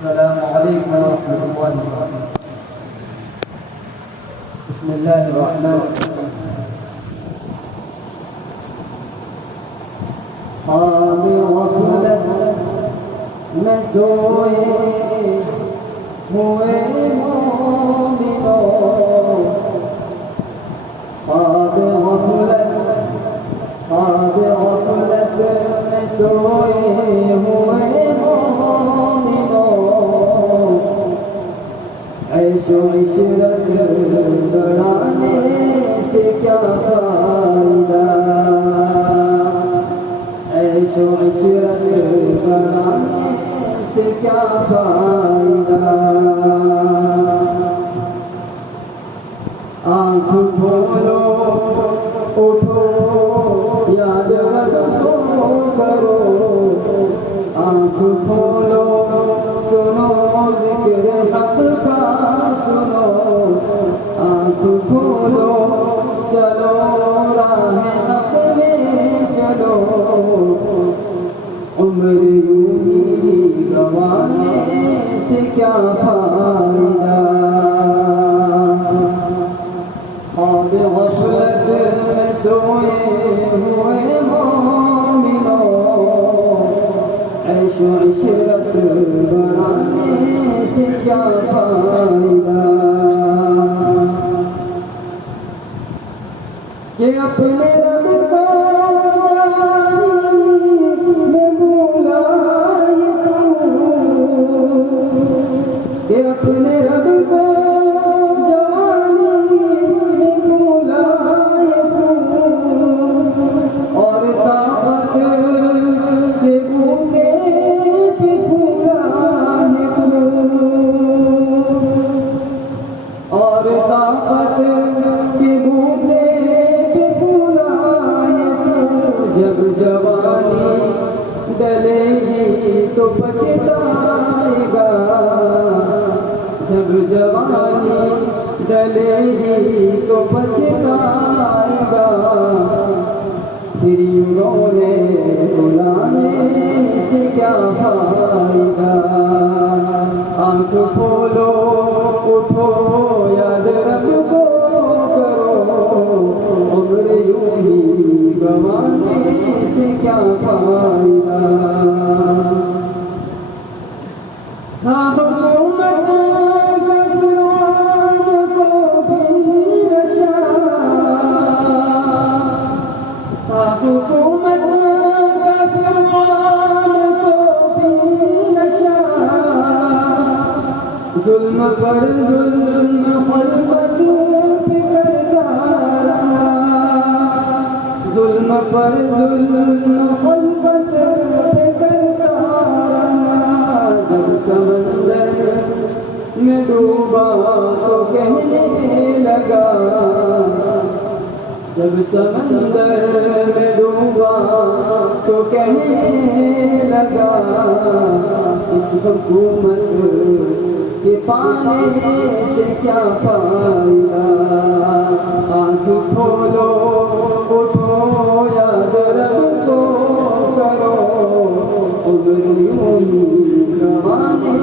السلام عليكم ورحمة الله وبركاته. بسم الله الرحمن الرحيم. خواب غفلت میں سوئے ہوئے مومنوں، خواب غفلت میں سوئے ہوئے مومنوں، عیش و عشرت بڑھانے سے کیا فائدہ، عیش و عشرت بڑھانے سے کیا فائدہ، آنکھ کھولو اٹھو یاد رکھو کرو، آنکھ کھولو سنو ذکر حق کا سنو، آنکھ کھولو چلو راہ حق میں چلو، عمر یوں ہی گنوانے سے کیا فائدہ، خواب غفلت میں سوئے ہوئے مومنوں، عیش و عشرت بڑھانے سے کیا فائدہ، کہ اپنے رب کو میں بھولائے کہ اپنے رب کو جب جوانی ڈلے گی تو پچھتائے گا، جب جوانی ڈلے گی تو پچھتائے گا، پھر یوں رونے رلانے سے کیا فائدہ، آنکھ کھولو اٹھو یاد رکھو کرو، عمر یوں ہی گنوانے سے کیا فائدہ، تھا حکومت کا فرعون کو بھی رشا، تھا حکومت کا فرعون کو بھی نشا، ظلم پر ظلم خلقت پہ کرتا رہا، ظلم پر ظلم خلقت پہ کرتا رہا، جب سمندر میں ڈوبا تو کہنے لگا، جب سمندر میں ڈوبا تو کہنے لگا، اس حکومت کے پانے سے کیا فائدہ، آنکھ کھولو اٹھو یاد رکھو کرو، عمر یوں ہی گنوانے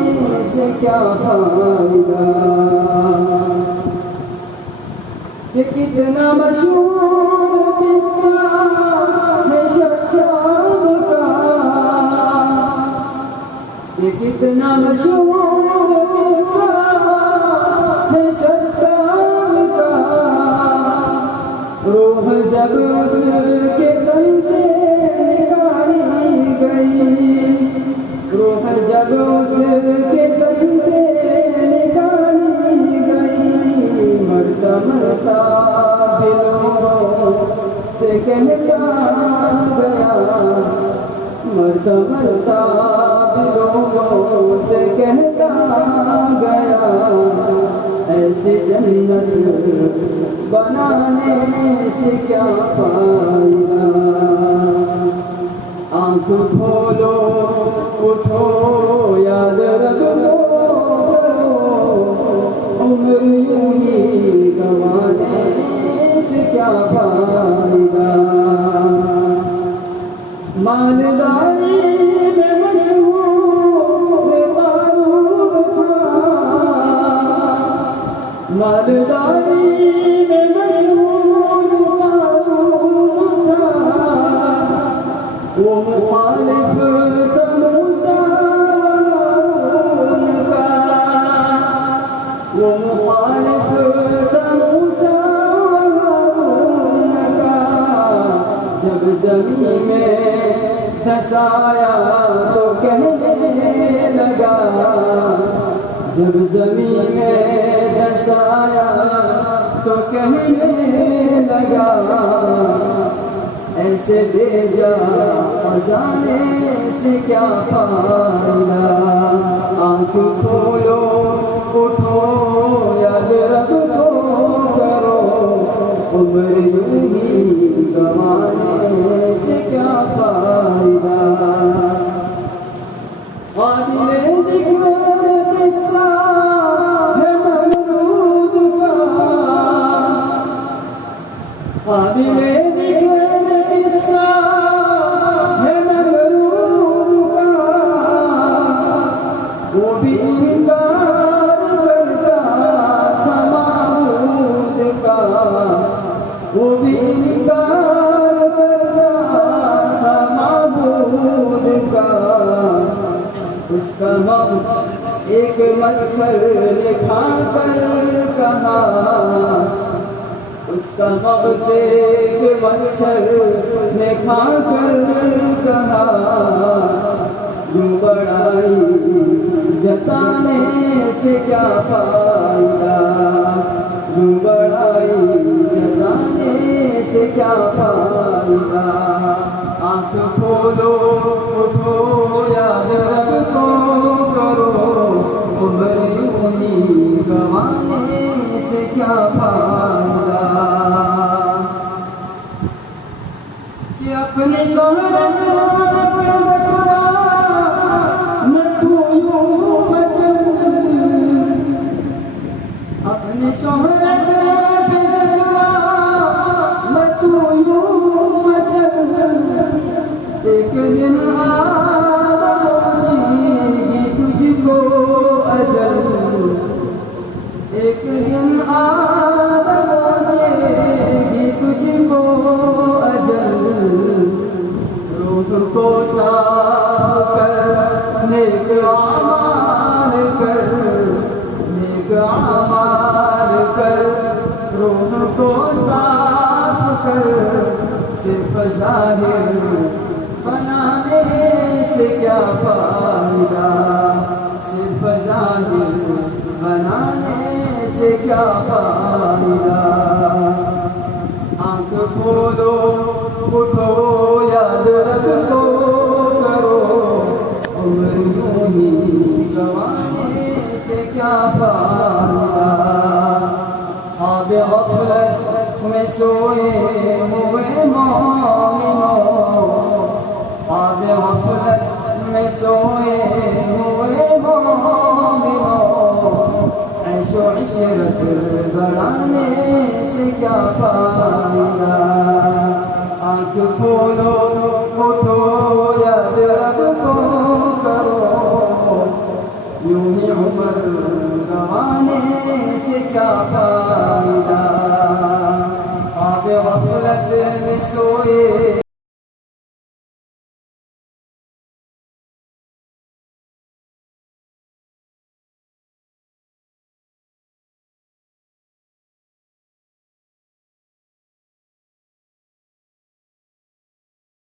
سے کیا فائدہ، کہ کتنا مشہور قصہ ہے شداد کا، کہ کتنا مشہور قصہ ہے شداد کا، روح جب اس کے تن سے نکالی گئی، روح جب اس کے تن سے نکالی گئی، مرتا مرتا دلوں سے کہتا گیا، مرتا مرتا دلوں سے کہتا گیا، ایسی جنت بنانے سے کیا فائدہ، آنکھ کھولو اٹھو یاد رکھو کرو، عمر یوں ہی گنوانے سے کیا فائدہ، مالداری میں مشہور قارون مالداری میں مشہور قارون تھا، وہ مخالف تھا موسیٰ ہارون کا، وہ مخالف تھا موسیٰ ہارون کا۔ جب زمین میں دھسایا تو کہنے لگا، جب زمین میں دھسایا تو کہنے لگا، ایسے بھیجا خزانے سے کیا فائدہ۔ آنکھ کھولو اٹھو یاد رب کو کرو، عمر یوں ہی گنوانے سے کیا فائدہ۔ قابل ذکر قصہ ہے نمرود کا، قابل ذکر قصہ ہے نمرود کا، وہ بھی انکار کرتا تھا معبود کا، وہ بھی انکار کرتا تھا معبود کا۔ اس کا مغز ایک مچھر نے کھا کر کہا، اس کا مغز ایک مچھر نے کھا کر کہا، یوں بڑائی جتانے سے کیا فائدہ، یوں بڑائی جتانے سے کیا فائدہ۔ آنکھ کھولو اٹھو یاد رب کو کرو، عمر یوں ہی گنوانے سے کیا فائدہ۔ کہ اپنے شہرت پہ ذکرا نہ تو یوں مچل، اپنے شہرت پہ ذکرا نہ تو یوں مچل، ایک دن پہنچے گی تجھ کو اجل، ایک دن پہنچے گی تجھ کو اجل۔ روح کو صاف کر نیک اعمال کر، نیک اعمال کر، روح کو صاف کر، صرف ظاہر بنانے سے کیا فائدہ، صرف ظاہر بنانے سے کیا فائدہ۔ آنکھ کھولو اٹھو یاد رب کو کرو، عمر یوں ہی گنوانے سے کیا فائدہ۔ خواب غفلت میں سوئے ہوئے مومنوں، خواب غفلت میں سوئے ہوئے مومنوں، عیش و عشرت بڑھانے سے کیا فائدہ۔ آنکھ کھولو اٹھو یاد رب کو کرو، یوں ہی عمر گنوانے سے کیا فائدہ۔ خواب غفلت میں سوئے